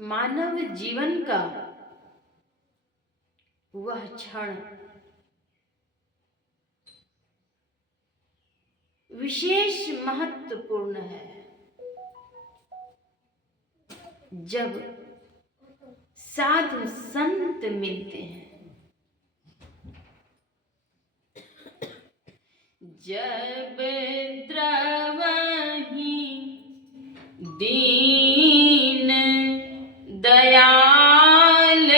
मानव जीवन का वह क्षण विशेष महत्वपूर्ण है जब साधु संत मिलते हैं। जब द्रवहि दीन दयाल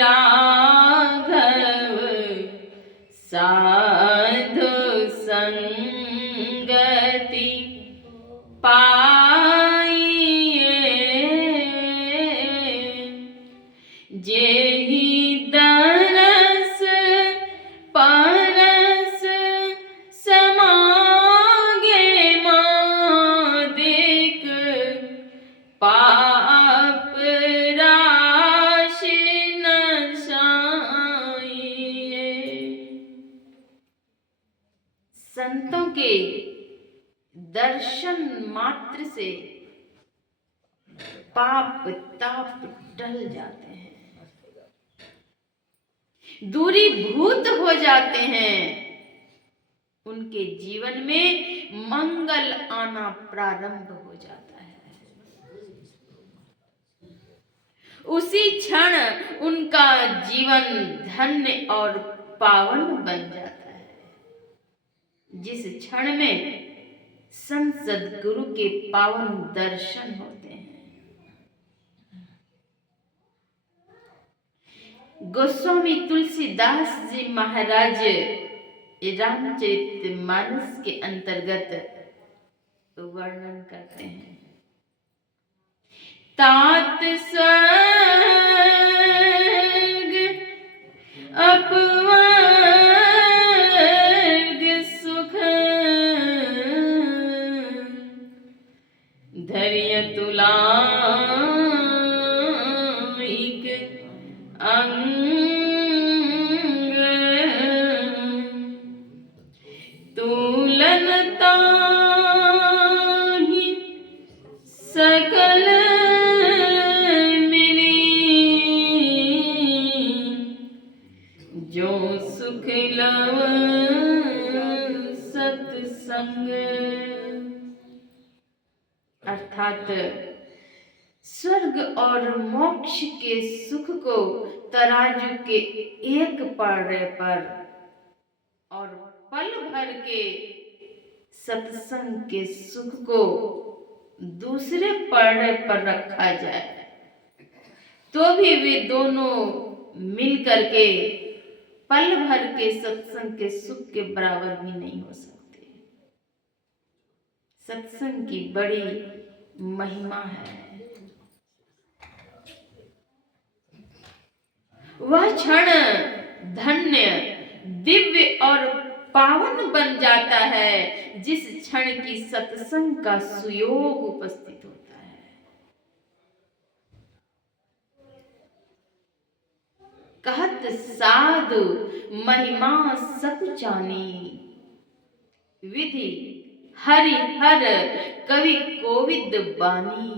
राघव साधु संगति पाइए, जेहि दरस परस समागे मादिक पाप राशि नसाइए। संतों के दर्शन मात्र से पाप ताप टल जाते हैं, दूरीभूत हो जाते हैं, उनके जीवन में मंगल आना प्रारंभ हो जाता है। उसी क्षण उनका जीवन धन्य और पावन बन जाता है, जिस क्षण में संत सद्गुरु के पावन दर्शन होते हैं। गोस्वामी तुलसीदास जी महाराज रामचरितमानस के अंतर्गत वर्णन करते हैं। तात स्वर्ग अपवर्ग सुख धैर्य तुलाइक अंग तुलनताहि सकल मिली, जो सुख लव सत्संग। अर्थात स्वर्ग और मोक्ष के सुख को तराजू के एक पड़े पर और पल भर के सत्संग के सुख को दूसरे पड़े पर रखा जाए तो भी वे दोनों मिल करके पल भर के सत्संग के सुख के बराबर भी नहीं हो सकते। सत्संग की बड़ी महिमा है। वह क्षण धन्य दिव्य और पावन बन जाता है जिस क्षण की सत्संग का सुयोग उपस्थित होता है। कहत साधु महिमा सब जानी, विधि हरि हर कवि कोविद बानी।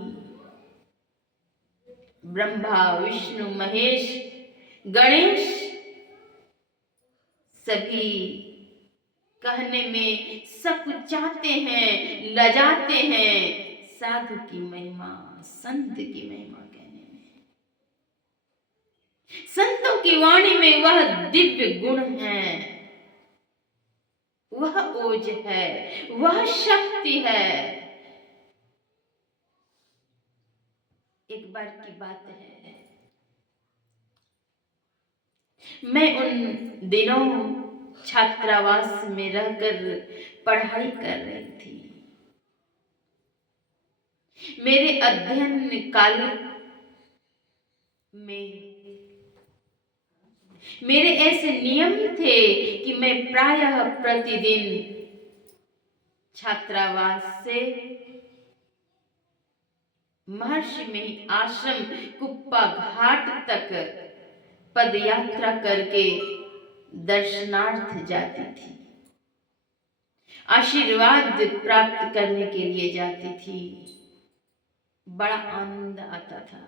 ब्रह्मा विष्णु महेश गणेश सभी कहने में सब कुछ चाहते हैं, लजाते हैं, साधु की महिमा, संत की महिमा कहने में। संतों की वाणी में वह दिव्य गुण है, वह ओज है, वह शक्ति है। एक बार की बात है, मैं उन दिनों छात्रावास में रहकर पढ़ाई कर रही थी। मेरे अध्ययन काल में मेरे ऐसे नियम थे कि मैं प्रायः प्रतिदिन छात्रावास से महर्षि में आश्रम कुप्पा घाट तक पदयात्रा करके दर्शनार्थ जाती थी, आशीर्वाद प्राप्त करने के लिए जाती थी। बड़ा आनंद आता था।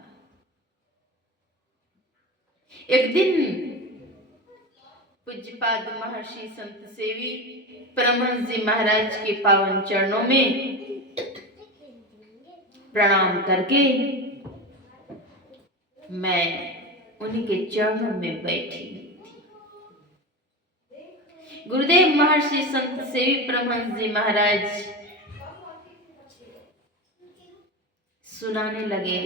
एक दिन पूज्यपाद महर्षि संत सेवी परमहंस जी महाराज के पावन चरणों में प्रणाम करके मैं उन्हीं के चरणों में बैठी थी। गुरुदेव महर्षि संत सेवी परमहंस जी महाराज सुनाने लगे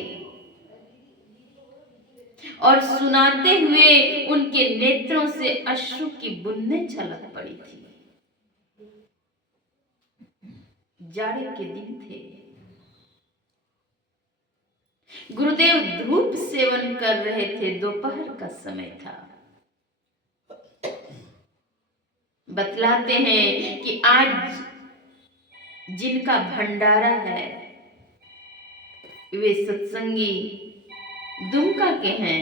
और सुनाते हुए उनके नेत्रों से अश्रु की बूंदें छलक पड़ी थी। जाड़े के दिन थे। गुरुदेव धूप सेवन कर रहे थे। दोपहर का समय था। बतलाते हैं कि आज जिनका भंडारा है वे सत्संगी दुमका के हैं।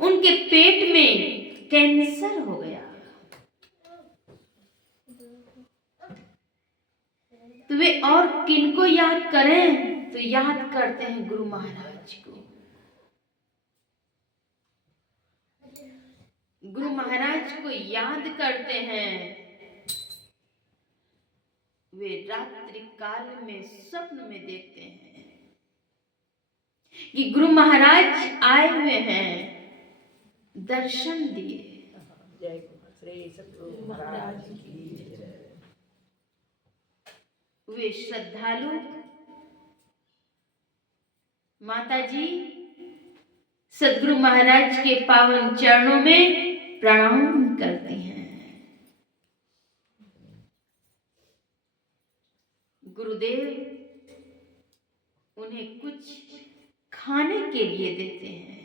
उनके पेट में कैंसर हो गया। तो वे और किनको याद करें? तो याद करते हैं गुरु महाराज को। गुरु महाराज को याद करते हैं। वे रात्रि काल में स्वप्न में देखते हैं कि गुरु महाराज आए हुए हैं, दर्शन दिए। जय श्री सतगुरु महाराज की जय। वे श्रद्धालु माता जी सदगुरु महाराज के पावन चरणों में प्रणाम करती हैं। गुरुदेव उन्हें कुछ खाने के लिए देते हैं,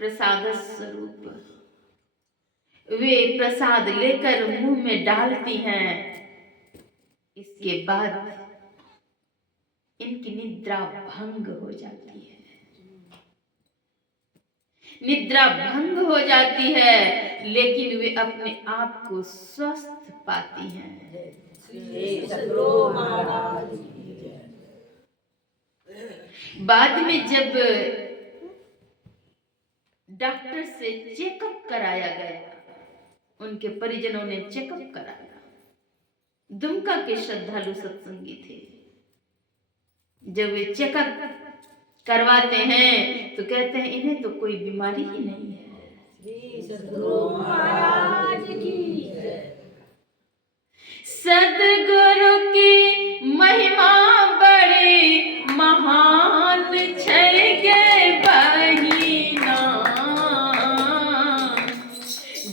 प्रसाद स्वरूप। वे प्रसाद लेकर मुंह में डालती हैं। इसके बाद इनकी निद्रा भंग हो जाती है। निद्रा भंग हो जाती है, लेकिन वे अपने आप को स्वस्थ पाती हैं। बाद में जब डॉक्टर से चेकअप कराया गया, उनके परिजनों ने चेकअप कराया। दुमका के श्रद्धालु सत्संगी थे। जब वे चेकअप करवाते हैं तो कहते हैं इन्हें तो कोई बीमारी ही नहीं है। श्री सतगुरु महाराज की जय। सदगुरु की महिमा बड़ी महान छै गे बहिना,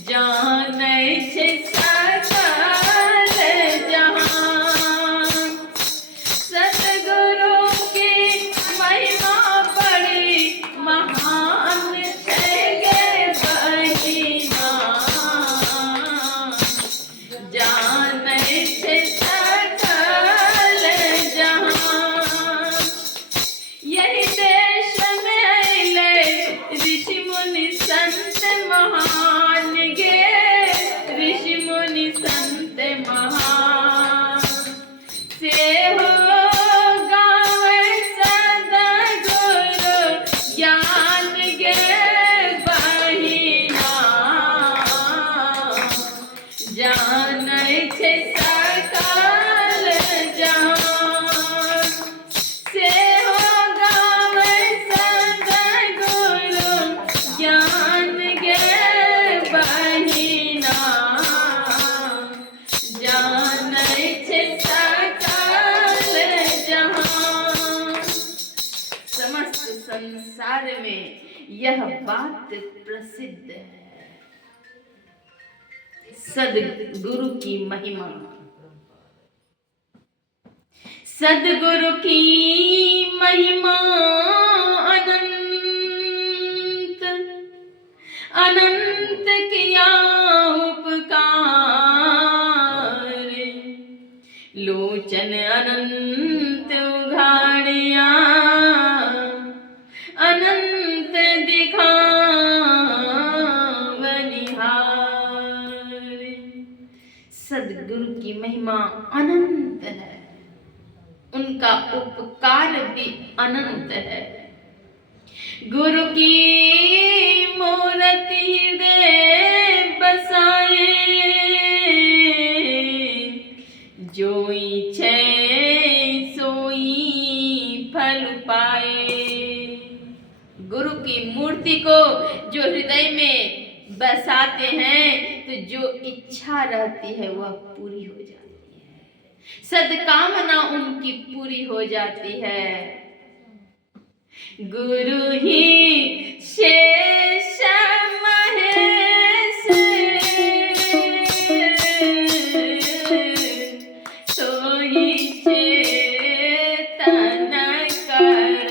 जानै छै सकल जहान। सदगुरु की महिमा बड़ी महान छै गे बहिना, जानै छै सकल जहान। यही देश में अइलै ऋषि मुनि संत महान गे, ऋषि मुनि संत महान। से हो गावै सदगुरु ज्ञान गे बहिना, जानै छै सकल जहान। से हो गावै सदगुरु ज्ञान गे बहिना, जानै छै सकल जहान। समस्त संसार में यह बात प्रसिद्ध है। सदगुरु की महिमा, सदगुरु की महिमा अनंत अनंत किया उपकार। लोचन अनंत उघाड़िया, अनंत दिखावनिहार। सदगुरु की महिमा अनंत है। उनका उपकार भी अनंत है। गुरु की मूर्ति हृदय बसाए, जोई छे सोई फल पाए। गुरु की मूर्ति को जो हृदय में बसाते हैं तो जो इच्छा रहती है वह पूरी हो जाती है, सद्कामना उनकी पूरी हो जाती है। गुरु ही शेष महेश, सोई चेतन करण।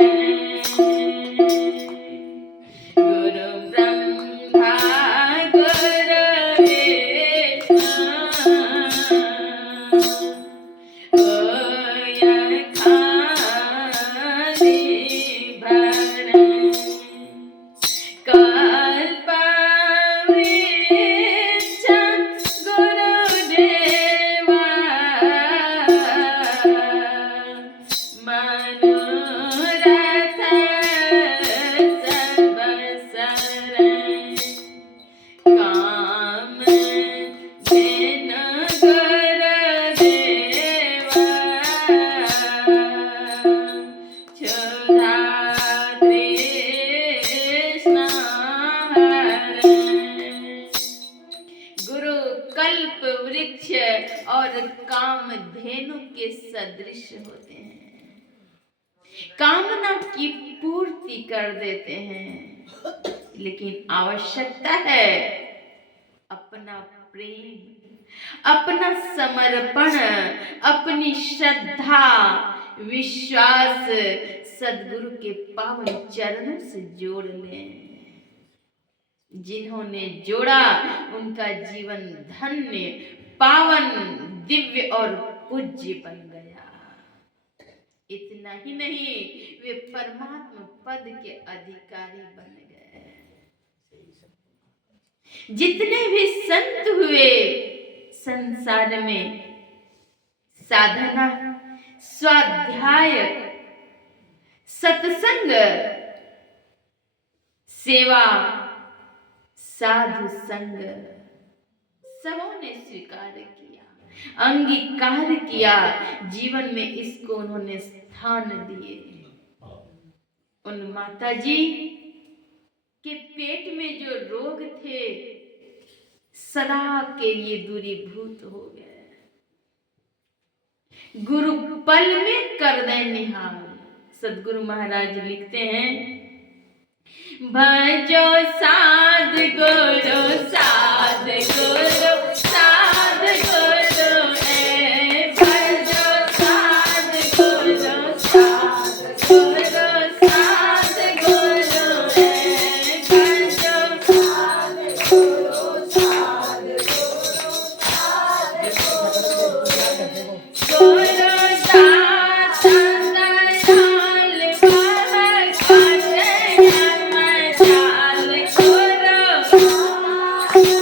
गुरु ब्रह्मा गुरु विष्णु, ओय खानि भरण। कल्पवृक्ष गुरुदेवा, मनोरथ सब शरण। काम देन गुरुदेवा, क्षुधा तृष्णा हरण। गुरु कल्प वृक्ष और कामधेनु के सदृश होते हैं, कामना की पूर्ति कर देते हैं, लेकिन आवश्यकता है अपना प्रेम, अपना समर्पण, अपनी श्रद्धा विश्वास सद्गुरु के पावन चरणों से जोड़ लें। जिन्होंने जोड़ा उनका जीवन धन्य, पावन, दिव्य और पूज्य बन गया। इतना ही नहीं, वे परमात्मा पद के अधिकारी बन गए। जितने भी संत हुए संसार में, साधना, स्वाध्याय, सत्संग, सेवा, साधु संग, सबों ने स्वीकार किया, अंगीकार किया, जीवन में इसको उन्होंने स्थान दिए। उन माता जी के पेट में जो रोग थे सदा के लिए दूरीभूत हो गए। गुरु पल में कर दे निहाल। सद्गुरु महाराज लिखते हैं, भजो साध गुरु, साध गुरु, साध गुरु ए, भजो साध गुरु, साध गुरु, साध गुरु ए, भजो साध गुरु, साध गुरु, साध गुरु। गुरुदास दयाल भगत नमः गुरु।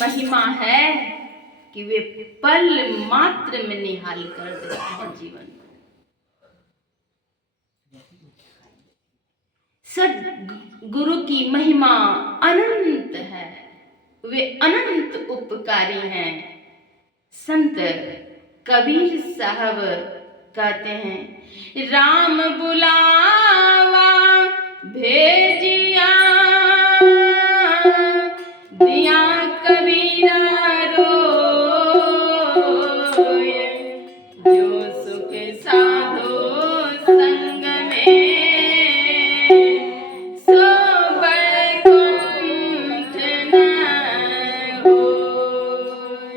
महिमा है कि वे पल मात्र में निहाल कर देते हैं जीवन को। सद्गुरु की महिमा अनंत है, वे अनंत उपकारी हैं। संत कबीर साहब कहते हैं, राम बुलावा भेजिया दिया कबीरा रोय, जो सुख साधो संग में सो बैकुंठ न होय।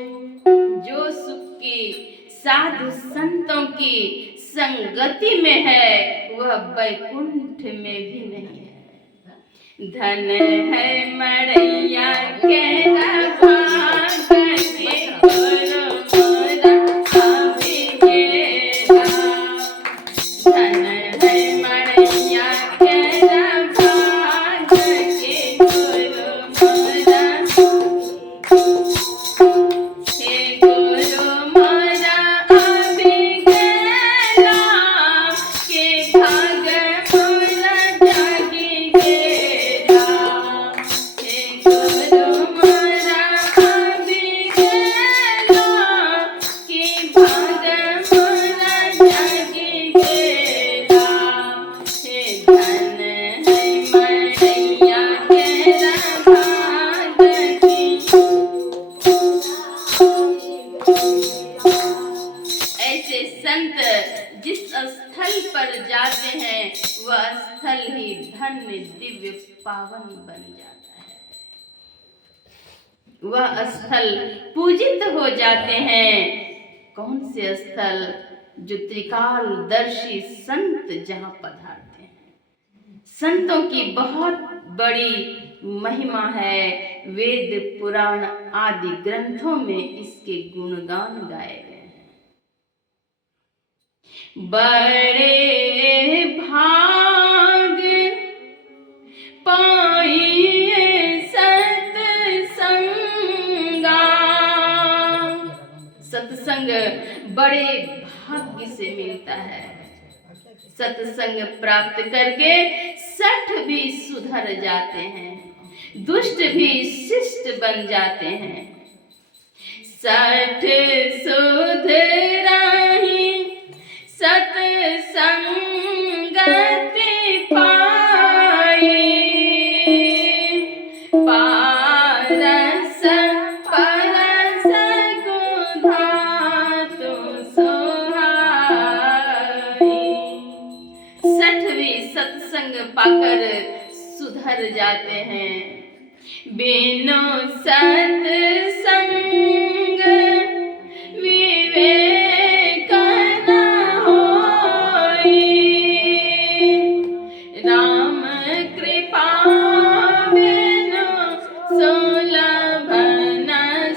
जो सुख की साधु संतों की संगति में है वह बैकुंठ में भी नहीं है। धन है मड़ैया के भाग के गुरु मोरा अभिगेरा। धन है मड़ैया के भाग के गुरु मोरा, हे गुरु मोरा अभिगेरा, के भाग मोरा जागी गेरा। हे गुरु मोरा अभिगेरा, के भाग मोरा जागी गेरा। हे धन है मड़ैया केरा भाग की। ऐसे संत जिस स्थल पर जाते हैं वह स्थल ही धन्य दिव्य पावन बन जाता है। वह स्थल पूजित हो जाते हैं। कौन से स्थल? जो त्रिकालदर्शी संत जहाँ पधारते हैं। संतों की बहुत बड़ी महिमा है। वेद पुराण आदि ग्रंथों में इसके गुणगान गाए गए हैं। बड़े भाग पाइए सत्संगा। सत्संग बड़े भाग्य से मिलता है। सत्संग प्राप्त करके सठ भी सुधर जाते हैं, दुष्ट भी शिष्ट बन जाते हैं। सठ सुधराही सत्संगति पाई, पारस परस गुधातु सोहाई। सठवीं सत्संग पाकर सुधर जाते हैं। बिनु सत्संग विवेक न होई, राम कृपा बिनु सुलभ न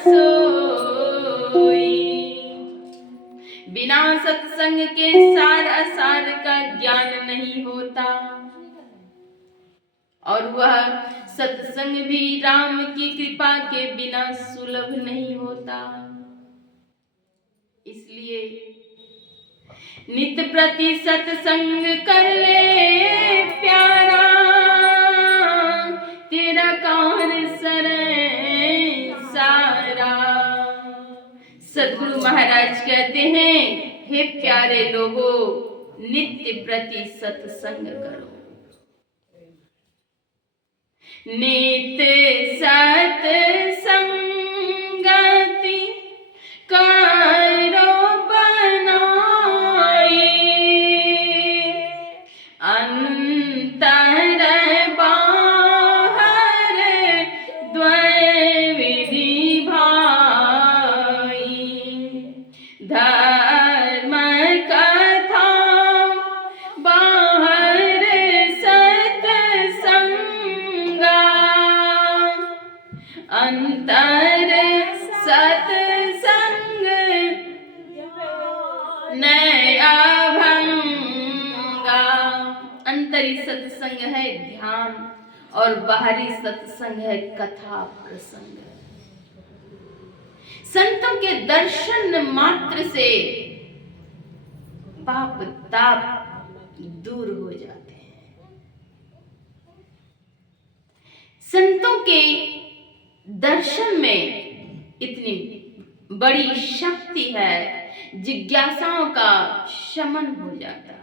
सोई। बिना सत्संग के सार का ज्ञान नहीं होता और वह सत्संग भी राम की कृपा के बिना सुलभ नहीं होता। इसलिए नित्य प्रति सत्संग कर ले प्यारा, तेरा कार सरे सारा। सद्गुरु महाराज कहते हैं, हे प्यारे लोगों, नित्य प्रति सत्संग करो। नित्य सत्संगति करो बनाई, अंतर बाहर द्वय विधि भाई। धर्म कथा बाहर सत्संगा, अंतर सत्संग नया भंगा। अंतरी सत्संग है ध्यान और बाहरी सत्संग है कथा प्रसंग। संतों के दर्शन मात्र से पाप ताप दूर हो जाते हैं। संतों के दर्शन में इतनी बड़ी शक्ति है, जिज्ञासाओं का शमन हो जाता है,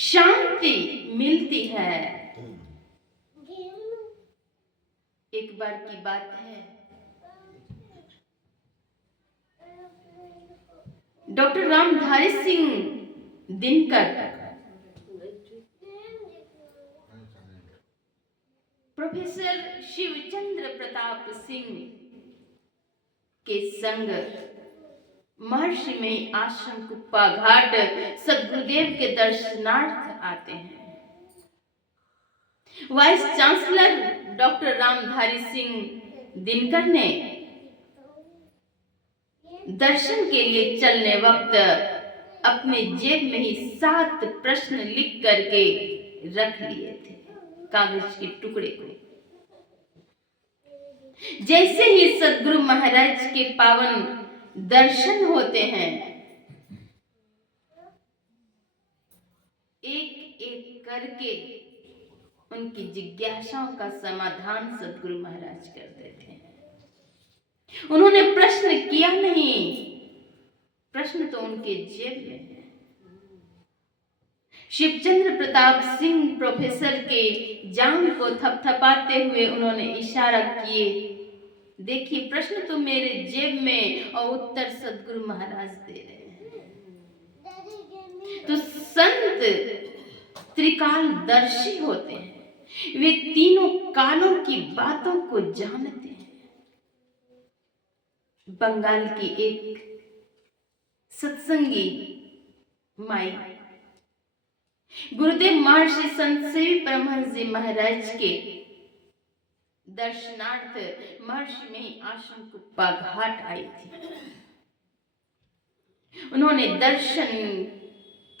शांति मिलती है। एक बार की बात है, डॉक्टर रामधारी सिंह दिनकर प्रोफेसर शिवचंद्र प्रताप सिंह के संग महर्षि में आश्रम कुप्पा घाट सदगुरुदेव के दर्शनार्थ आते हैं। Vice chancellor doctor Ramdhari Singh Dinkar ने दर्शन के लिए चलने वक्त अपने जेब में ही 7 प्रश्न लिख करके रख लिए थे, कागज के टुकड़े को। जैसे ही सदगुरु महाराज के पावन दर्शन होते हैं, एक एक करके उनकी जिज्ञासाओं का समाधान सदगुरु महाराज कर देते हैं। उन्होंने प्रश्न किया नहीं, प्रश्न तो उनके जेब में है। शिवचंद्र प्रताप सिंह प्रोफेसर के जांघ को थपथपाते हुए उन्होंने इशारा किए, देखिए प्रश्न तो मेरे जेब में और उत्तर सदगुरु महाराज दे रहे हैं। तो संत त्रिकालदर्शी होते हैं, वे तीनों कालों की बातों को जानते हैं। बंगाल की एक सत्संगी माई गुरुदेव महर्षि संत सेवी परमहंस जी महाराज के दर्शनार्थ महर्षि में ही आश्रम कुप्पा घाट आई थी। उन्होंने दर्शन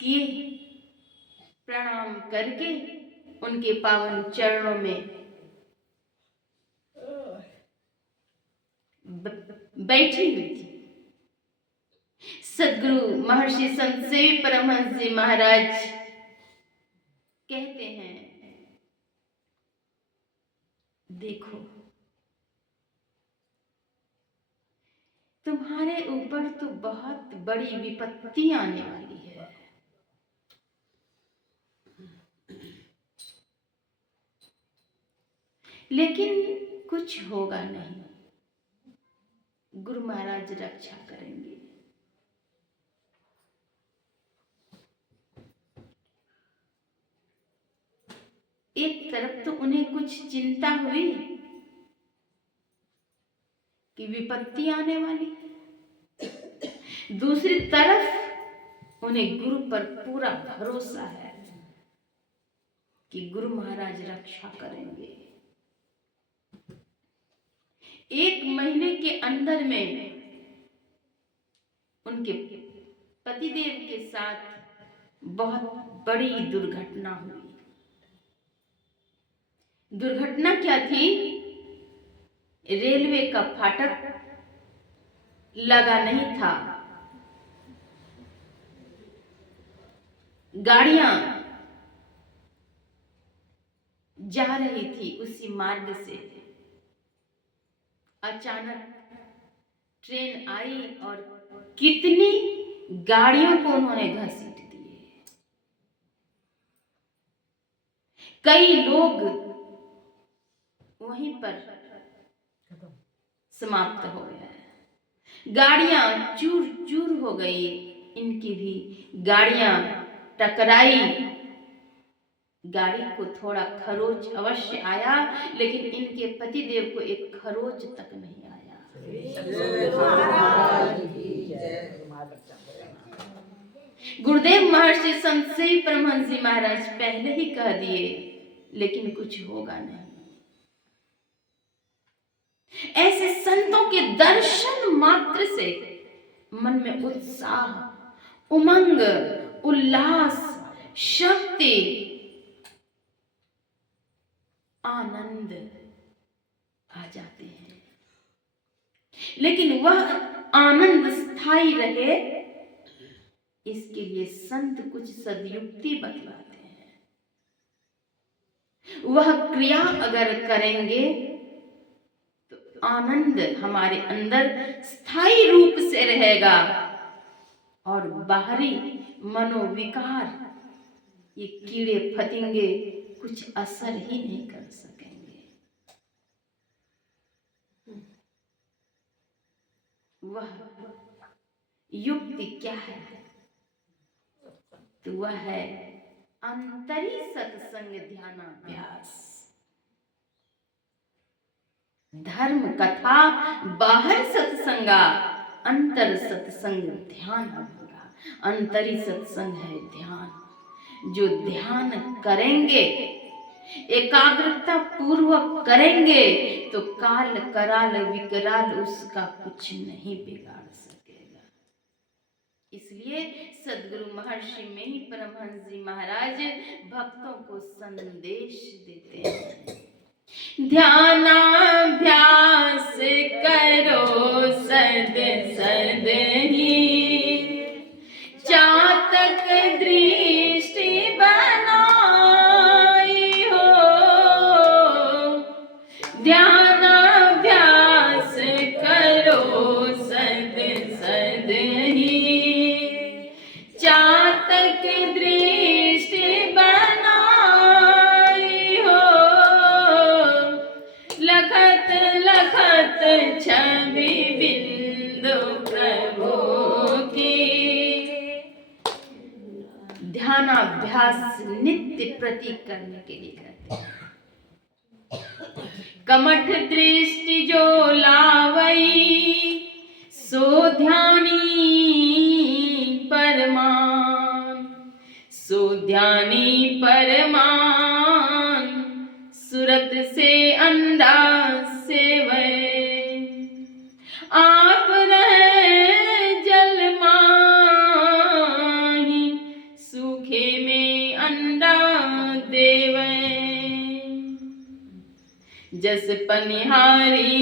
किए, प्रणाम करके उनके पावन चरणों में बैठी हुई थी। सदगुरु महर्षि संत सेवी परमहंस जी महाराज कहते हैं, देखो तुम्हारे ऊपर तो बहुत बड़ी विपत्ति आने वाली है, लेकिन कुछ होगा नहीं, गुरु महाराज रक्षा करेंगे। एक तरफ तो उन्हें कुछ चिंता हुई कि विपत्ति आने वाली, दूसरी तरफ उन्हें गुरु पर पूरा भरोसा है कि गुरु महाराज रक्षा करेंगे। 1 महीने के अंदर में उनके पतिदेव के साथ बहुत बड़ी दुर्घटना हुई। दुर्घटना क्या थी? रेलवे का फाटक लगा नहीं था, गाड़ियां जा रही थी उसी मार्ग से, अचानक ट्रेन आई और कितनी गाड़ियों को उन्होंने घसीट दिए। कई लोग वहीं पर समाप्त हो गए, गाड़ियां चूर चूर हो गई, इनकी भी गाड़ियां टकराई। गाड़ी को थोड़ा खरोच अवश्य आया, लेकिन इनके पतिदेव को एक खरोच तक नहीं आया। गुरुदेव महर्षि संत सेवी परमहंस जी महाराज पहले ही कह दिए, लेकिन कुछ होगा नहीं। ऐसे संतों के दर्शन मात्र से मन में उत्साह, उमंग, उल्लास, शक्ति, आनंद आ जाते हैं। लेकिन वह आनंद स्थायी रहे, इसके लिए संत कुछ सदयुक्ति बतलाते हैं। वह क्रिया अगर करेंगे तो आनंद हमारे अंदर स्थायी रूप से रहेगा और बाहरी मनोविकार, ये कीड़े फतिंगे कुछ असर ही नहीं कर सकेंगे। वह युक्ति क्या है? तो वह है अंतरी सत्संग ध्यानाभ्यास। धर्म कथा बाहर सत्संगा, अंतर सत्संग ध्यान होगा। अंतरी सत्संग है ध्यान। जो ध्यान करेंगे, एकाग्रता पूर्वक करेंगे तो काल कराल विकराल उसका कुछ नहीं बिगाड़ सकेगा। इसलिए सदगुरु महर्षि में ही परमहंस जी महाराज भक्तों को संदेश देते हैं, ध्यानाभ्यास करो सद सद ही, चातक दृष्टि बनाई हो। ध्यानाभ्यास करो सद सद ही, चातक दृष्टि बनाई हो। लखत लखत छवि बिंदु प्रभु की, ध्यानाभ्यास नित्य प्रति करने के लिए कहते हैं। कमठ दृष्टि जो लावई, सो ध्यानी परमान, सो ध्यानी परमान, सुरत से अंडा सेवै, आप रहे जल माही, सूखे में अंडा देवै। जस पनिहारी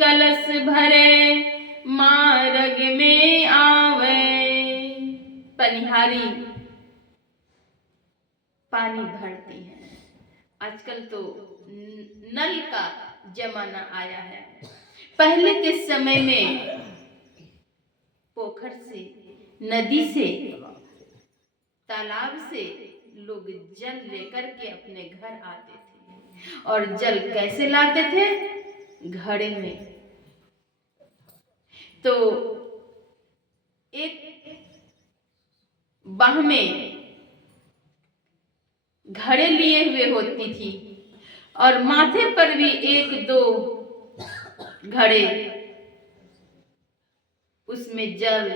कलश भरे, मार्ग में आवे। पनिहारी पानी भरती है। आजकल तो नल का जमाना आया है। पहले के समय में पोखर से, नदी से, तालाब से लोग जल लेकर के अपने घर आते थे। और जल कैसे लाते थे? घड़े में। तो एक बाह में घड़े लिए हुए होती थी और माथे पर भी एक दो घड़े, उसमें जल।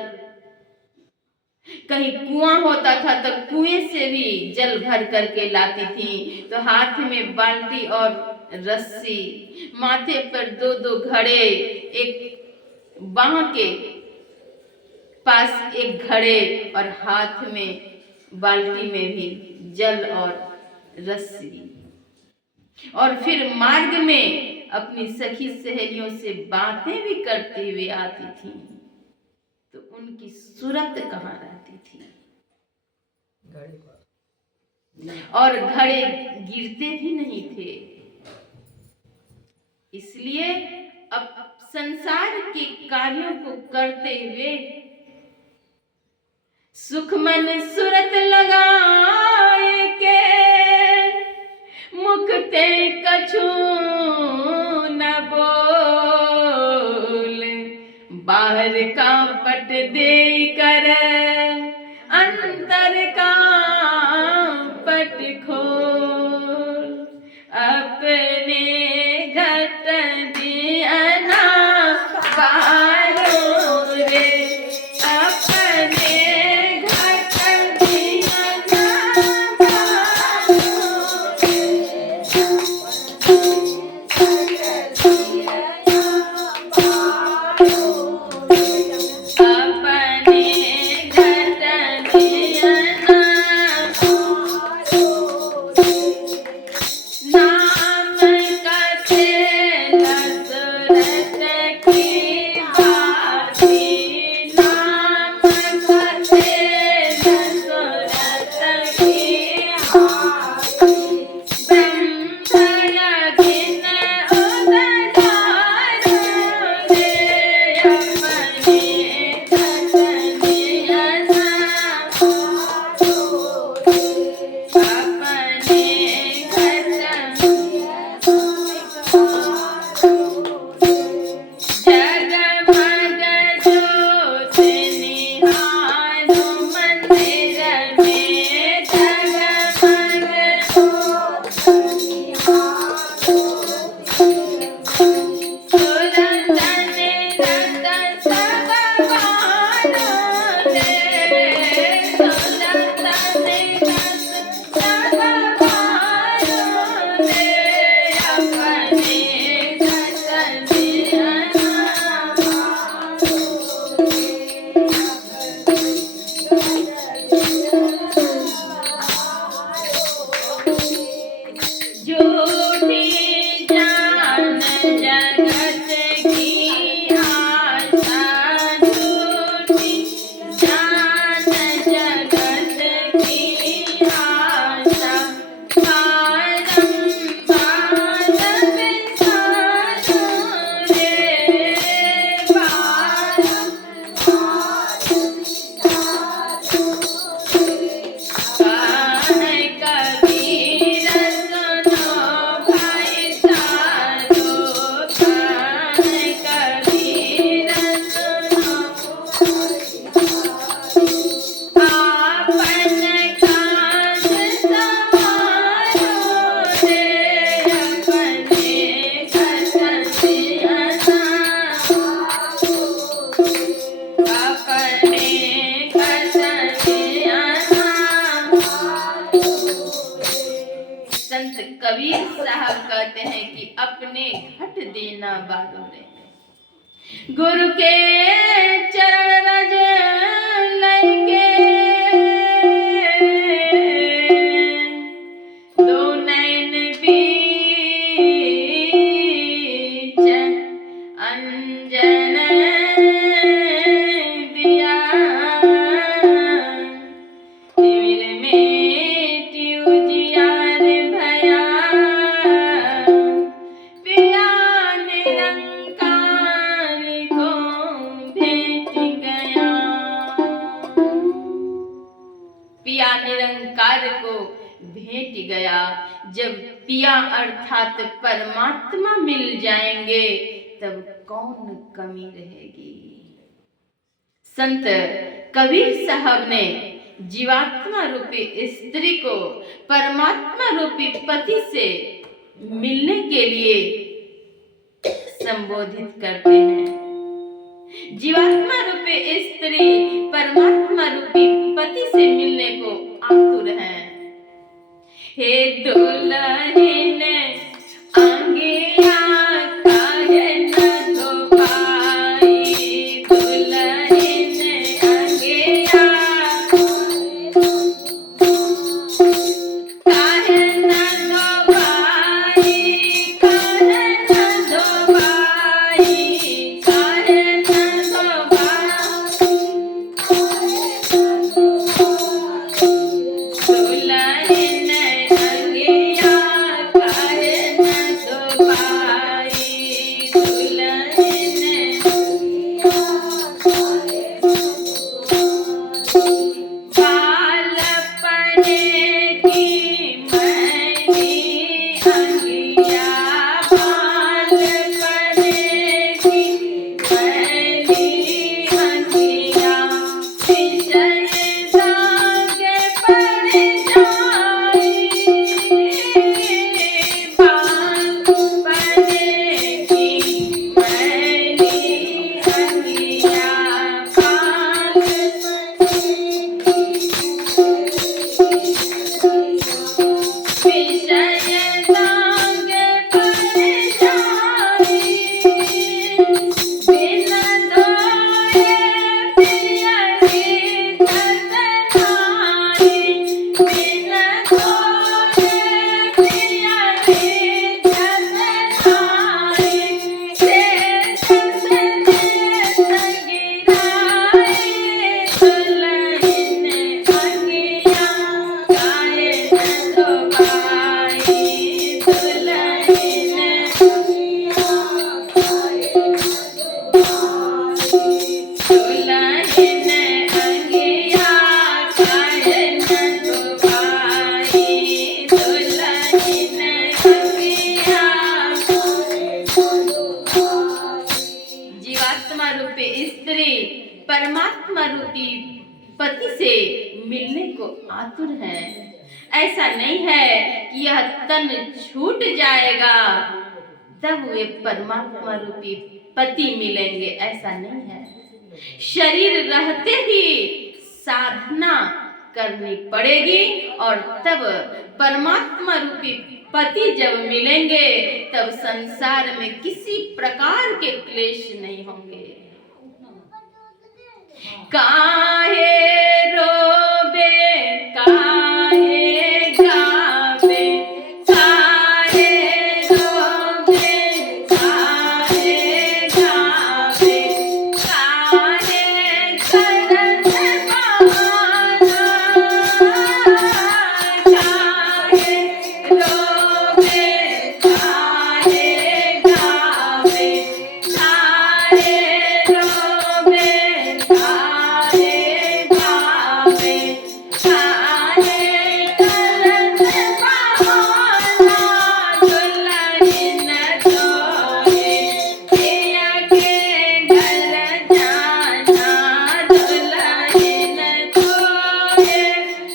कहीं कुआं होता था तो कुएं से भी जल भर करके लाती थी। तो हाथ में बाल्टी और रस्सी, माथे पर दो दो घड़े, एक बाह के पास एक घड़े और हाथ में बाल्टी में भी जल और रस्सी। और फिर मार्ग में अपनी सखी सहेलियों से बातें भी करते हुए आती थी। तो उनकी सूरत कहाँ रहती थी? और घड़े गिरते भी नहीं थे। इसलिए अब संसार के कार्यों को करते हुए सुख मन सूरत लगाए के, मुख ते कछु न बोल, बाहर का पट दे कर अंतर का पट खोल। अपने घट दियना पारो रे, अपने घट दियना पारो रे। अपने घट दियना संत कबीर साहब कहते हैं कि अपने घट देना बादुरे, गुरु के चरण रज लगे, दो नैन बीच अंजन दिया, तिमिर मेटी उजियार भया, पिया निरंकार को भेट गया। पिया निरंकार को भेट गया। जब पिया अर्थात परमात्मा मिल जाएंगे तब कौन कमी रहेगी। संत कबीर साहब ने जीवात्मा रूपी स्त्री को परमात्मा रूपी पति से मिलने के लिए संबोधित करते हैं। जीवात्मा रूपी स्त्री परमात्मा रूपी पति से मिलने को आतुर है। हे दुल्हन आंगिया काहे न दो भाई, दुल्हन आंगिया काहे न दो भाई, काहे न दो भाई, काहे न दो भाई, दुल्हन अंगिया काहे दुल्हन अंगिया काहे न दुबाई, दुल्हन अंगिया जीवात्मा रूपी स्त्री परमात्मा रूपी पति से मिलने को आतुर है। ऐसा नहीं है कि यह तन छूट जाएगा तब वे परमात्मा रूपी पति मिलेंगे, ऐसा नहीं है। शरीर रहते ही साधना करनी पड़ेगी और तब परमात्मा रूपी पति जब मिलेंगे तब संसार में किसी प्रकार के क्लेश नहीं होंगे। काहे रोबे काहे गावे, काहे रोबे काहे गावे, काहे करत बहाना, काहे रोबे काहे गावे, काहे रोबे काहे गावे, काहे करत बहाना, दुल्हन तोरे पिया के घर जाना, दुल्हन तोरे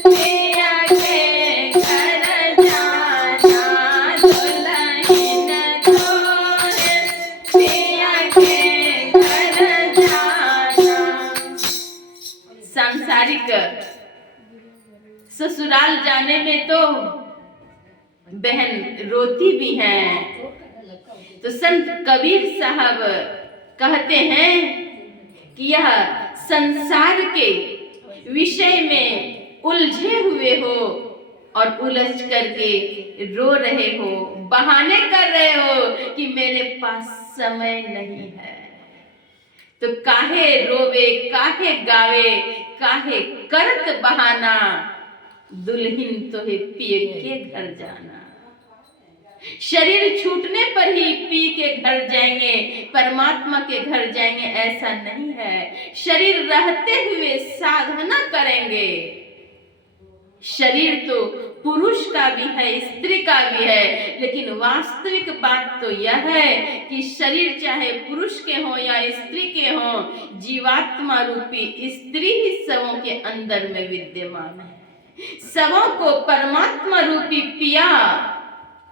पिया के घर जाना, दुल्हन तोरे पिया के घर जाना। सांसारिक ससुराल जाने में तो बहन रोती भी हैं। तो संत कबीर साहब कहते हैं कि यह संसार के विषय में उलझे हुए हो और उलझ करके रो रहे हो, बहाने कर रहे हो कि मेरे पास समय नहीं है, तो काहे रोवे काहे गावे, काहे करत बहाना, दुल्हन तो है पिए के घर जाना। शरीर छूटने पर ही पी के घर जाएंगे, परमात्मा के घर जाएंगे, ऐसा नहीं है। शरीर रहते हुए साधना करेंगे। शरीर तो पुरुष का भी है, स्त्री का भी है, लेकिन वास्तविक बात तो यह है कि शरीर चाहे पुरुष के हो या स्त्री के हो, जीवात्मा रूपी स्त्री ही सबों के अंदर में विद्यमान है। सबों को परमात्मा रूपी पिया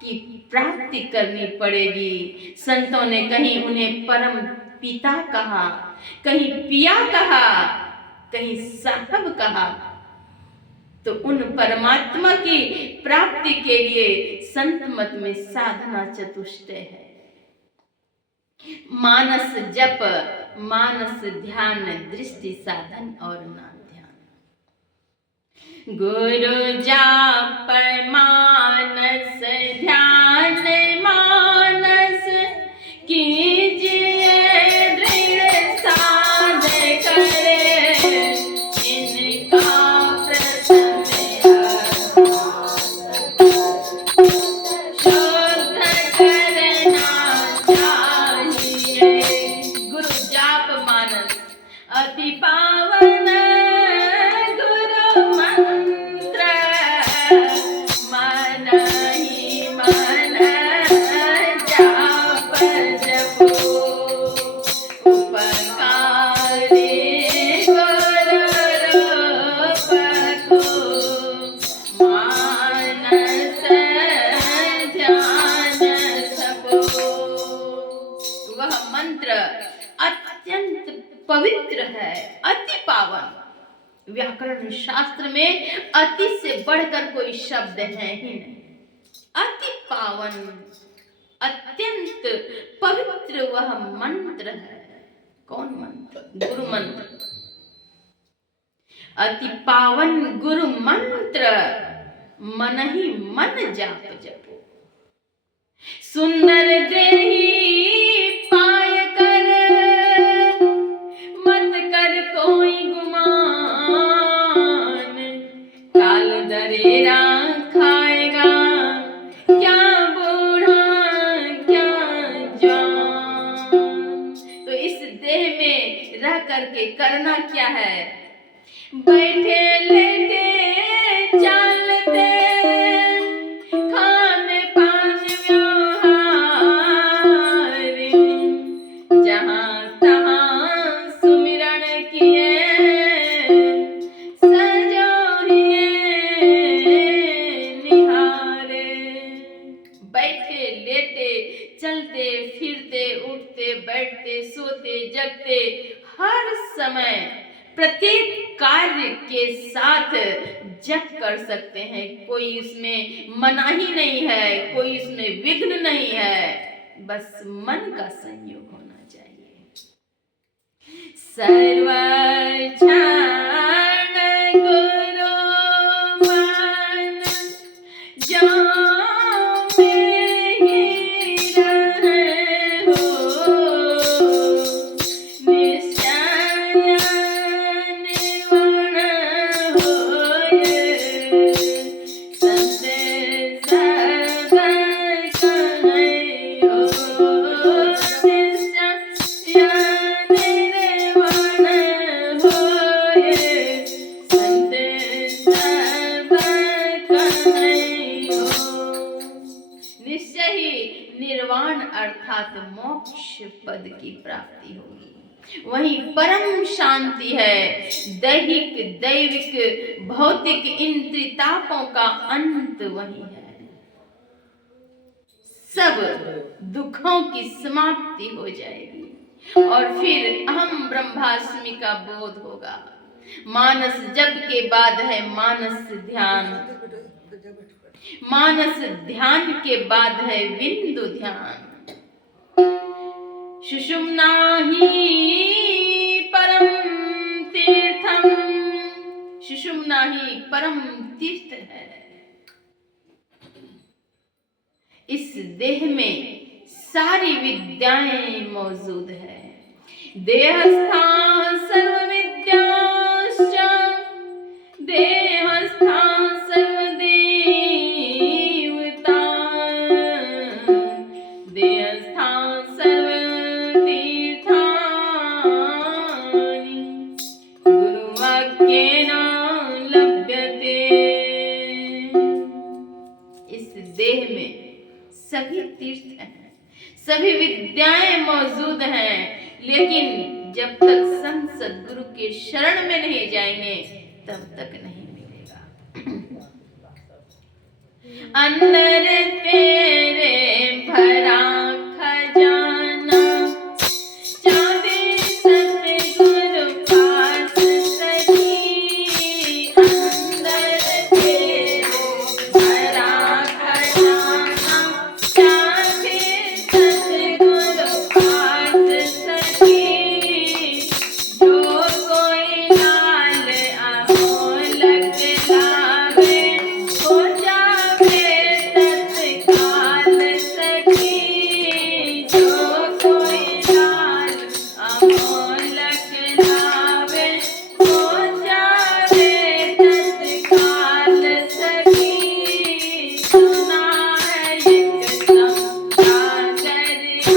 की प्राप्ति करनी पड़ेगी। संतों ने कहीं उन्हें परम पिता कहा, कहीं पिया कहा, कहीं साहब कहा। तो उन परमात्मा की प्राप्ति के लिए संत मत में साधना चतुष्टय है। मानस जप, मानस ध्यान, दृष्टि साधन और नाम ध्यान। गुरु जाप मानस ध्यान, मानस कीजिए दृढ़ साध करे, इनका प्रथम शुद्ध करना चाहिए। गुरु जाप मानस अति पावन गुरु मंत्र, मन ही मन जाप जपो, उपकारी गुरु रूप को मानस ध्यान जपो। वह मंत्र अत्यंत पवित्र है, अति पावन। व्याकरण शास्त्र में अति से बढ़कर कोई शब्द है ही नहीं। अति पावन, अत्यंत पवित्र वह मंत्र है। कौन मंत्र? गुरु मंत्र। अति पावन गुरु मंत्र, मन ही मन जाप जपो। सुंदर देही पाय कर, मत कर कोई गुमान, काल दरेरा खाएगा क्या बूढ़ा क्या जवान। तो इस देह में रह करके करना क्या है? बैठे लेटे चलते खाने पान व्यवहार, जहाँ तहाँ सुमिरन किए सजोहिए निहारे। बैठे लेटे चलते फिरते उठते बैठते सोते जगते हर समय प्रत्येक कार्य के साथ जप कर सकते हैं। कोई इसमें मनाही नहीं है, कोई इसमें विघ्न नहीं है, बस मन का संयोग होना चाहिए। सर्वक्षण गुरु मान जो निश्चय ही निर्वाण अर्थात मोक्ष पद की प्राप्ति होगी। वही परम शांति है। दैहिक दैविक भौतिक इन त्रितापों का अंत वही है। सब दुखों की समाप्ति हो जाएगी और फिर अहम ब्रह्मास्मि का बोध होगा। मानस जप के बाद है मानस ध्यान, मानस ध्यान के बाद है बिंदु ध्यान। सुषुम्ना ही परम तीर्थम, सुषुम्ना ही परम तीर्थ है। इस देह में सारी विद्याएं मौजूद है। देहस्था सर्व विद्याश्च, देहस्था सर्व देवता, देहस्था सर्व तीर्थानि, गुरुवाक्येन लभ्यते। इस देह में सभी तीर्थ हैं, सभी विद्याएं मौजूद हैं, लेकिन जब तक संत सद्गुरु के शरण में नहीं जाएंगे तब तक नहीं मिलेगा। अंदर तेरे भरा खजाना, चाहे सतगुरु पास सही। अंदर तेरे भरा खजाना, चाहे सतगुरु पास सही। जो कोई लाल अमोलक लावे, हो जावे तत्काल सखी। जो कोई लाल अमोलक लावे, हो जावे तत्काल सखी। सुना है एक सौदागर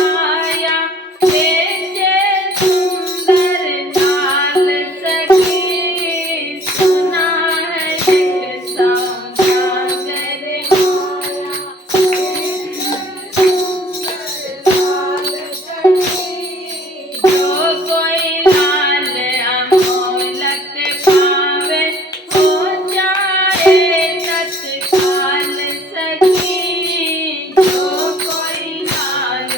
आया, बेचे सुंदर लाल सखी। सुना है एक सौदागर जो कोई लाल अमोलक पावे, हो जाए तत्काल सखी। जो कोई लाल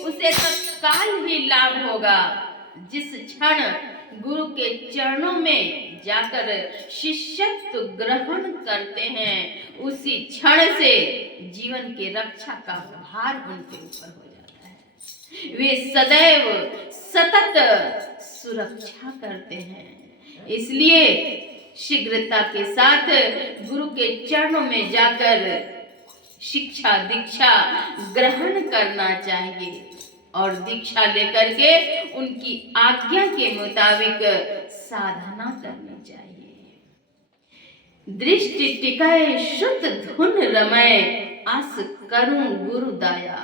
उसे तत्काल ही लाभ होगा। जिस क्षण गुरु के चरणों में जाकर शिष्यत्व ग्रहण करते हैं, उसी क्षण से जीवन के रक्षा का भार उनके ऊपर हो जाता है। वे सदैव सतत सुरक्षा करते हैं। इसलिए शीघ्रता के साथ गुरु के चरणों में जाकर शिक्षा दीक्षा ग्रहण करना चाहिए और दीक्षा लेकर के उनकी आज्ञा के मुताबिक साधना करनी चाहिए। दृष्टि टिकाए शुद्ध धुन रमय, आस करूं गुरु दाया,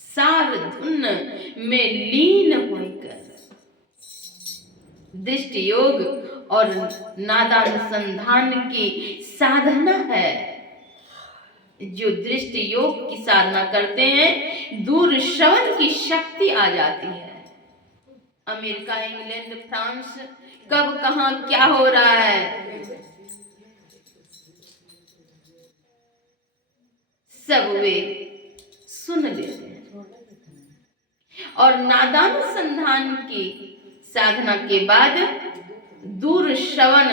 सार धुन में लीन होकर। दृष्टि योग और नादानुसंधान की साधना है। जो दृष्टि योग की साधना करते हैं, दूर श्रवण की शक्ति आ जाती है। अमेरिका, इंग्लैंड, फ्रांस, कब कहां क्या हो रहा है, सब वे सुन लेते हैं। और नादानुसंधान की साधना के बाद दूर श्रवण,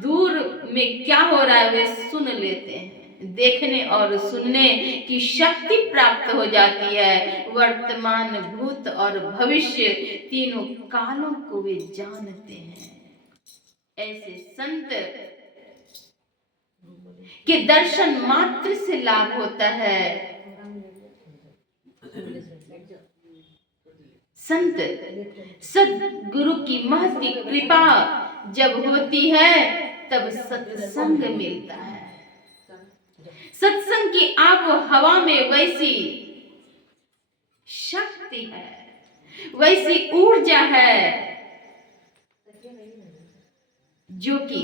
दूर में क्या हो रहा है वे सुन लेते हैं। देखने और सुनने की शक्ति प्राप्त हो जाती है। वर्तमान, भूत और भविष्य तीनों कालों को वे जानते हैं। ऐसे संत के दर्शन मात्र से लाभ होता है। संत सदगुरु की महती कृपा जब होती है तब सत्संग मिलता है। सत्संग की आब हवा में वैसी शक्ति है, वैसी ऊर्जा है जो कि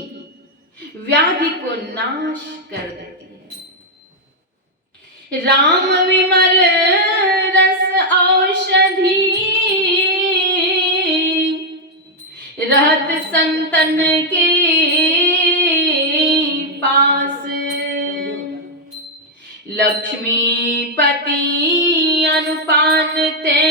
व्याधि को नाश कर देती है। राम विमल रस औषधि रहत संतन के पास, लक्ष्मीपति अनुपान ते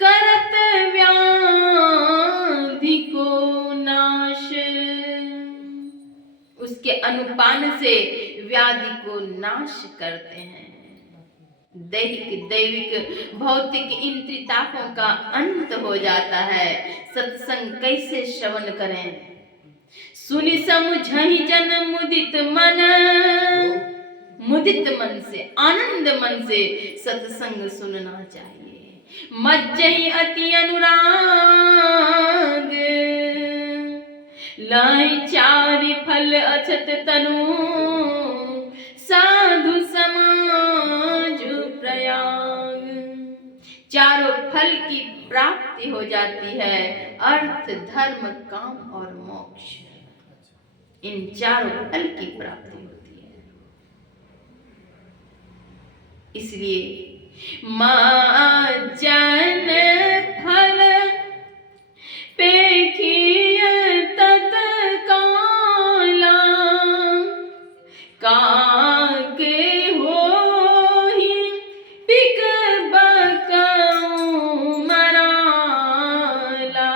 करत व्याधि को नाश। उसके अनुपान से व्याधि को नाश करते हैं। दैहिक, दैविक, भौतिक इन त्रितापों का अंत हो जाता है। सत्संग कैसे श्रवण करें? सुनि समझहि जन मुदित मन, मुदित मन से, आनंद मन से सत्संग सुनना चाहिए। मज्जहि अति अनुराग, लाई चारि फल अछत तनु, साधु समाज प्रयाग। चारों फल की प्राप्ति हो जाती है, अर्थ, धर्म, काम और मोक्ष। इन चारों फल की प्राप्ति होती है। इसलिए माजन फल पेखिय तत्काला, काके होहि पिक बकऊ मराला।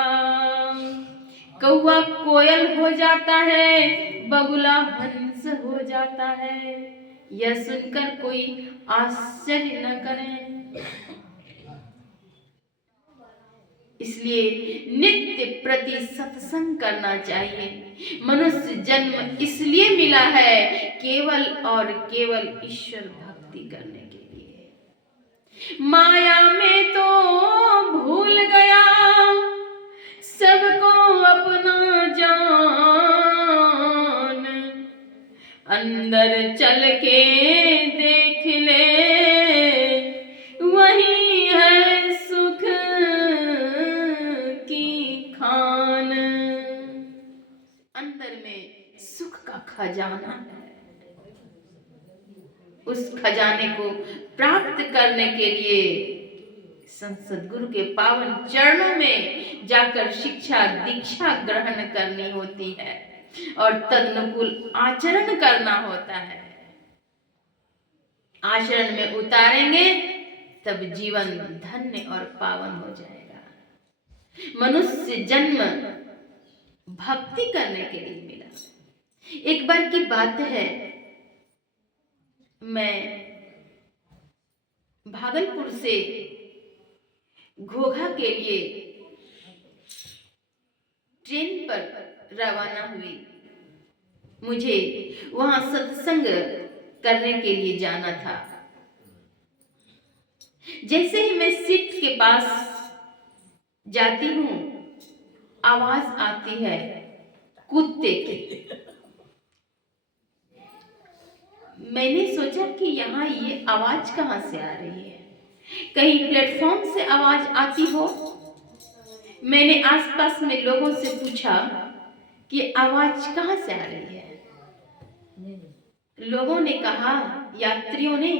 कौआ कोयल हो जाता है, बगुला हंस हो जाता है। यह सुनकर कोई आश्चर्य न करें। इसलिए नित्य प्रति सत्संग करना चाहिए। मनुष्य जन्म इसलिए मिला है केवल और केवल ईश्वर भक्ति करने के लिए। माया में तो भूल गया सबको अपना जान, अंदर चल के देख ले वही है सुख की खान। अंदर में सुख का खजाना है। उस खजाने को प्राप्त करने के लिए सद्गुरु के पावन चरणों में जाकर शिक्षा दीक्षा ग्रहण करनी होती है और तदनुकूल आचरण करना होता है। आचरण में उतारेंगे तब जीवन धन्य और पावन हो जाएगा। मनुष्य जन्म भक्ति करने के लिए मिला। एक बार की बात है, मैं भागलपुर से घोघा के लिए ट्रेन पर रवाना हुई। मुझे वहां सत्संग करने के लिए जाना था। जैसे ही मैं सीट के पास जाती हूँ, आवाज आती है कुत्ते की। मैंने सोचा कि यहाँ ये आवाज कहाँ से आ रही है, कहीं प्लेटफॉर्म से आवाज आती हो। मैंने आसपास में लोगों से पूछा कि आवाज कहाँ से आ रही है। लोगों ने कहा, यात्रियों ने,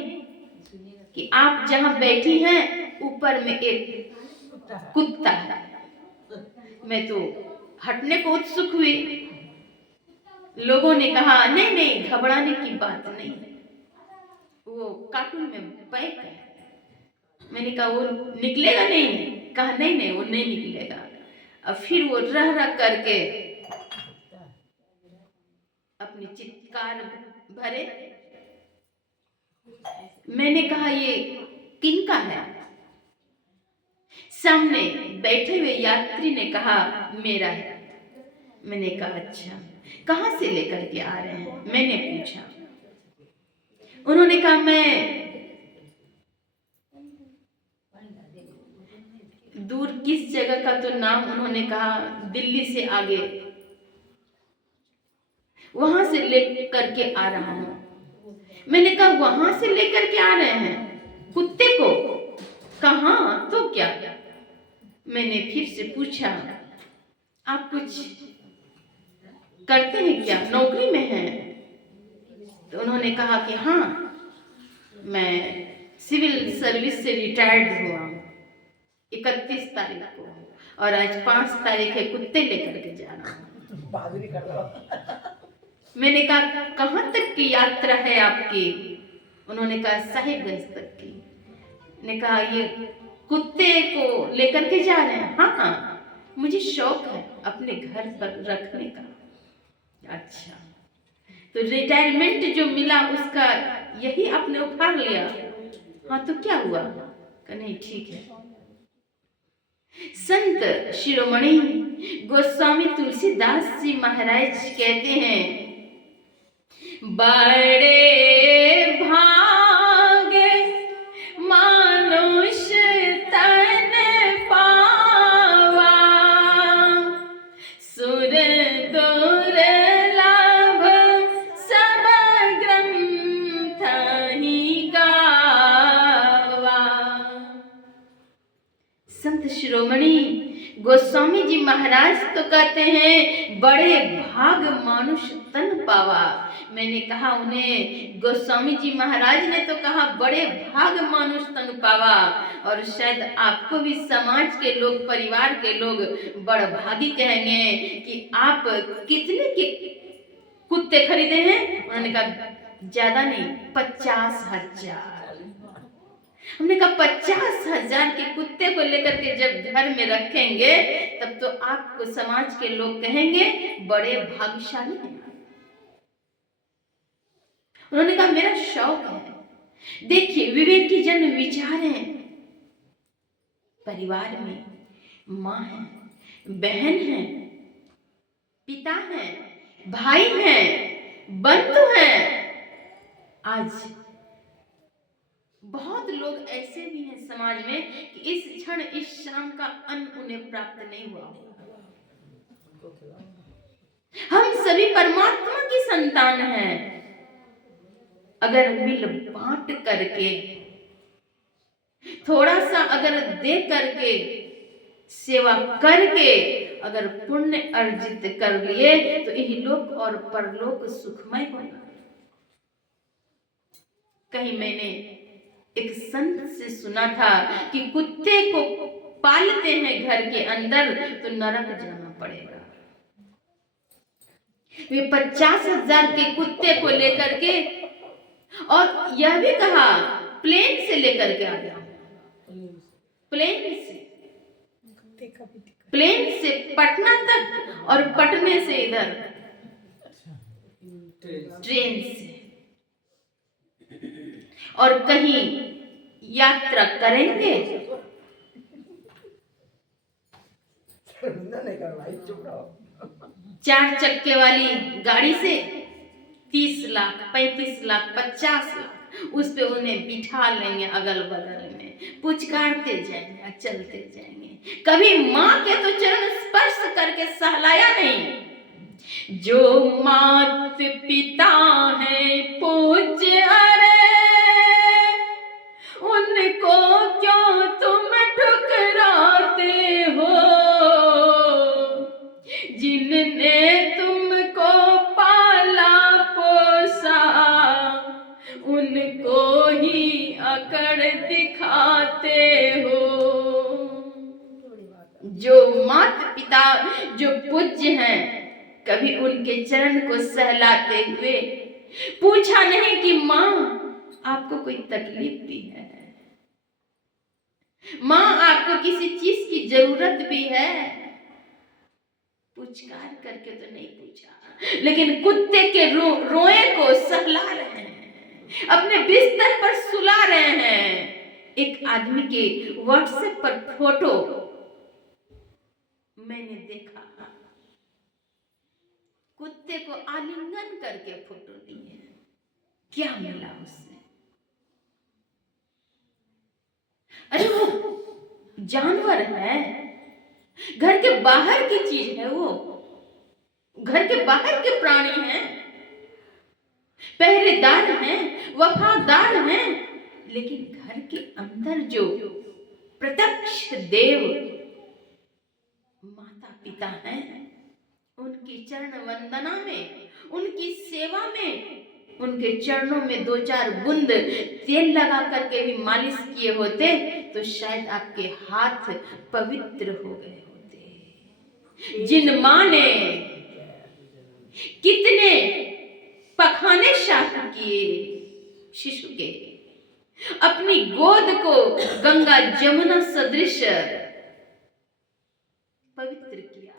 कि आप जहाँ बैठी हैं ऊपर में एक कुत्ता है। मैं तो हटने को उत्सुक हुई। लोगों ने कहा, नहीं नहीं, घबराने की बात नहीं, वो कार्टून में पैक है। मैंने कहा, वो निकलेगा नहीं? कहा, नहीं नहीं, वो नहीं निकलेगा। अब फिर वो रह रह करके अपनी चित्कार भरे। मैंने कहा, ये किनका है? सामने बैठे हुए यात्री ने कहा, मेरा है। मैंने कहा, अच्छा, कहाँ से लेकर के आ रहे हैं? मैंने पूछा। उन्होंने कहा, मैं दूर किस जगह का तो नाम उन्होंने कहा, दिल्ली से आगे, वहां से लेकर के आ रहा हूं। मैंने कहा, वहां से लेकर के आ रहे हैं कुत्ते को? कहाँ तो क्या? मैंने फिर से पूछा, आप कुछ करते हैं क्या, नौकरी में हैं? तो उन्होंने कहा कि हाँ, मैं सिविल सर्विस से रिटायर्ड हुआ 31 तारीख को, और आज 5 तारीख है, कुत्ते लेकर के जा रहा हूँ। मैंने कहा, कहाँ तक की यात्रा है आपकी? उन्होंने कहा, साहिबगंज तक की। ने कहा, ये कुत्ते को लेकर के जा रहे हैं? हाँ हाँ, मुझे शौक है अपने घर पर रखने का। अच्छा, तो रिटायरमेंट जो मिला उसका यही आपने उखाड़ लिया? हाँ, तो क्या हुआ? नहीं, ठीक है। संत शिरोमणि गोस्वामी तुलसीदास जी महाराज कहते हैं, बड़े भाग मानुष तन पावा, सुर दुर्लभ सब ग्रंथ ही गावा। संत शिरोमणि गोस्वामी जी महाराज तो कहते हैं, बड़े भाग मानुष तन पावा। मैंने कहा, उन्हें गोस्वामी जी महाराज ने तो कहा, बड़े भाग मानुष तन पावा, और शायद आपको भी समाज के लोग, परिवार के लोग बड़भागी कहेंगे कि आप कितने के कुत्ते खरीदे हैं? उन्होंने कहा, ज्यादा नहीं, 50,000। हमने कहा, 50,000 के कुत्ते को लेकर के जब घर में रखेंगे तब तो आपको समाज के लोग कहेंगे बड़े भाग्यशाली हैं। उन्होंने कहा, मेरा शौक है। देखिए, विवेकी जन विचारें, परिवार में माँ है, बहन है, पिता है, भाई है, बंधु है। आज बहुत लोग ऐसे भी हैं समाज में कि इस क्षण, इस शाम का अन्न उन्हें प्राप्त नहीं हुआ। हम सभी परमात्मा की संतान हैं। अगर मिल बांट करके, थोड़ा सा अगर दे करके, सेवा करके अगर पुण्य अर्जित कर लिए तो इहलोक और परलोक सुखमय होगा। कहीं मैंने एक संत से सुना था कि कुत्ते को पालते हैं घर के अंदर तो नरक जाना पड़ेगा। वे 50,000 के कुत्ते को लेकर के, और यह भी कहा, प्लेन से लेकर के आ गया। प्लेन से पटना तक, और पटने से इधर ट्रेन से। और कहीं यात्रा करेंगे, चार चक्के वाली गाड़ी से 30 लाख, 35 लाख, 50 लाख, उस पे उन्हें बिठा लेंगे, अगल बगल में पुचकारते जाएंगे, चलते जाएंगे। कभी माँ के तो चरण स्पर्श करके सहलाया नहीं। जो मात पिता है पूज्य पिता जो पूज्य हैं, कभी उनके चरण को सहलाते हुए पूछा नहीं कि माँ आपको कोई तकलीफ भी है, माँ आपको किसी चीज की जरूरत भी है? पुचकार करके तो नहीं पूछा, लेकिन कुत्ते के रोए को सहला रहे हैं, अपने बिस्तर पर सुला रहे हैं। एक आदमी के व्हाट्सएप पर फोटो मैंने देखा, कुत्ते को आलिंगन करके फोटो ली है। क्या मिला उससे? अरे वो जानवर है, घर के बाहर की चीज है, वो घर के बाहर के प्राणी हैं, पहरेदार हैं, वफादार हैं, लेकिन घर के अंदर जो प्रत्यक्ष देव माता पिता हैं, उनकी चरण वंदना में, उनकी सेवा में, उनके चरणों में 2-4 बूंद तेल लगा करके भी मालिश किए होते तो शायद आपके हाथ पवित्र हो गए होते। जिन माँ ने कितने पखाने साफ किए शिशु के, अपनी गोद को गंगा जमुना सदृश पवित्र किया,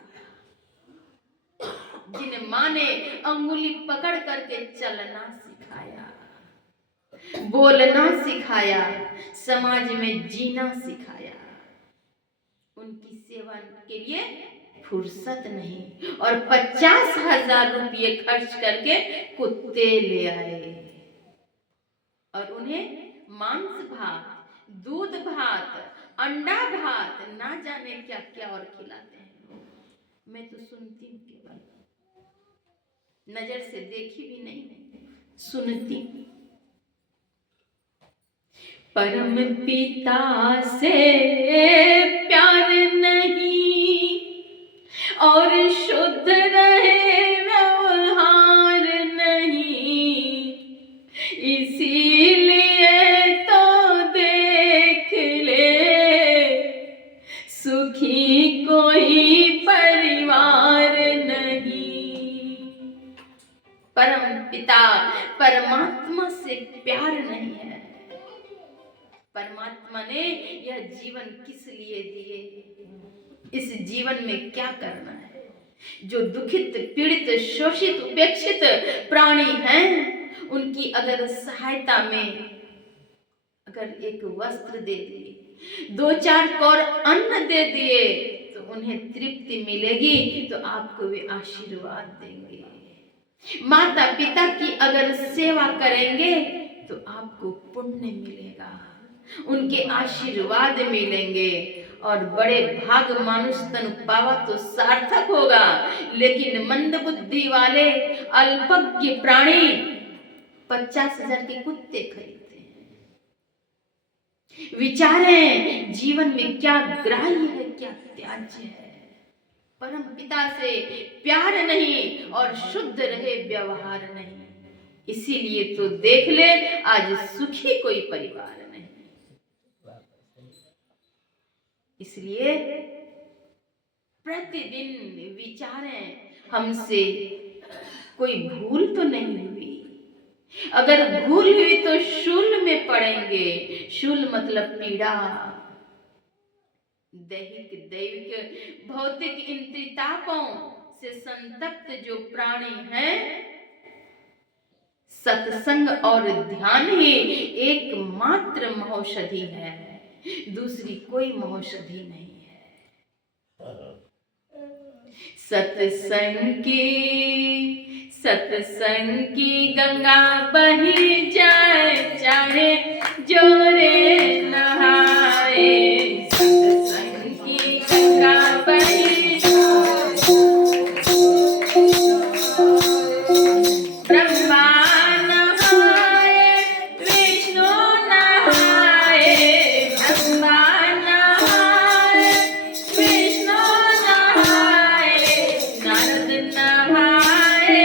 जिन माँ ने अंगुली पकड़ करके चलना सिखाया, बोलना सिखाया, समाज में जीना सिखाया, उनकी सेवा के लिए फुर्सत नहीं और 50,000 रुपये खर्च करके कुत्ते ले आए और उन्हें मांस भात, दूध भात, अंडा भात, ना जाने क्या क्या और खिलाते हैं। मैं तो सुनती हूँ, केवल नजर से देखी भी नहीं, सुनती। परम पिता से प्यार नहीं और शुद्ध रहे व्यवहार नहीं, इसीलिए तो देख ले सुखी कोई परिवार नहीं। परम पिता परमात्मा से प्यार नहीं है। परमात्मा ने यह जीवन किस लिए दिए, इस जीवन में क्या करना है? जो दुखित, पीड़ित, शोषित, उपेक्षित प्राणी हैं, उनकी अगर सहायता में अगर एक वस्त्र दे दिए, 2-4 कौर अन्न दे दिए तो उन्हें तृप्ति मिलेगी, तो आपको वे आशीर्वाद देंगे। माता पिता की अगर सेवा करेंगे तो आपको पुण्य मिलेगा, उनके आशीर्वाद मिलेंगे और बड़े भाग मानुष तन पावा तो सार्थक होगा। लेकिन मंद बुद्धि वाले अल्पज्ञ प्राणी 50,000 के कुत्ते खरीदते हैं। विचारें जीवन में क्या ग्राह्य है, क्या त्याज्य है। परम पिता से प्यार नहीं और शुद्ध रहे व्यवहार नहीं, इसीलिए तो देख ले आज सुखी कोई परिवार नहीं। इसलिए प्रतिदिन विचारें हमसे कोई भूल तो नहीं हुई, अगर भूल हुई तो शूल में पड़ेंगे। शूल मतलब पीड़ा, दैहिक, दैविक, भौतिक इन त्रितापों से संतप्त जो प्राणी हैं, सत्संग और ध्यान ही एकमात्र महौषधि है, दूसरी कोई महौषधि नहीं है। सत्संग की गंगा बही जाए, चाहे जोरे नहाए। सत्संग की गंगा बही ब्रह्मा नहाए, विष्णु नहाए, ब्रह्मा नहाए, विष्णु नहाए, नारद नहाए,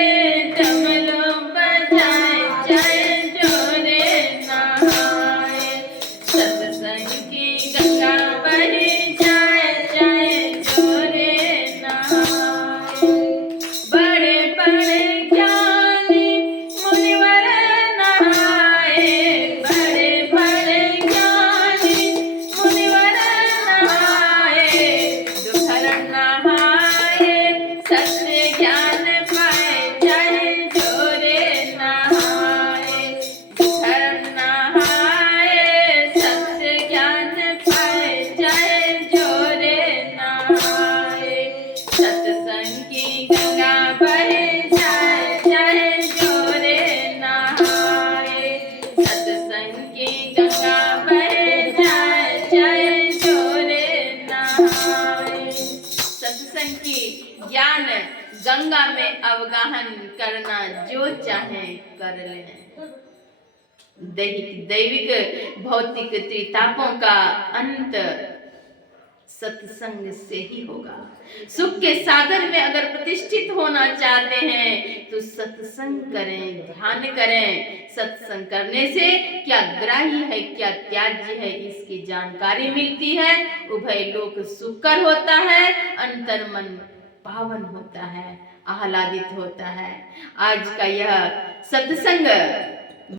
डमरू बजाए, जय जोरे नहाए। सत्संग की गंगा गंगा में अवगाहन करना जो चाहे कर लें। दैविक भौतिक त्रितापों का अंत सत्संग से ही होगा। सुख के सागर में अगर प्रतिष्ठित होना चाहते हैं तो सत्संग करें, ध्यान करें। सत्संग करने से क्या ग्राह्य है, क्या त्याज्य है, इसकी जानकारी मिलती है। उभय लोक सुखकर होता है, अंतर मन पावन होता है, आह्लादित होता है। आज का यह सत्संग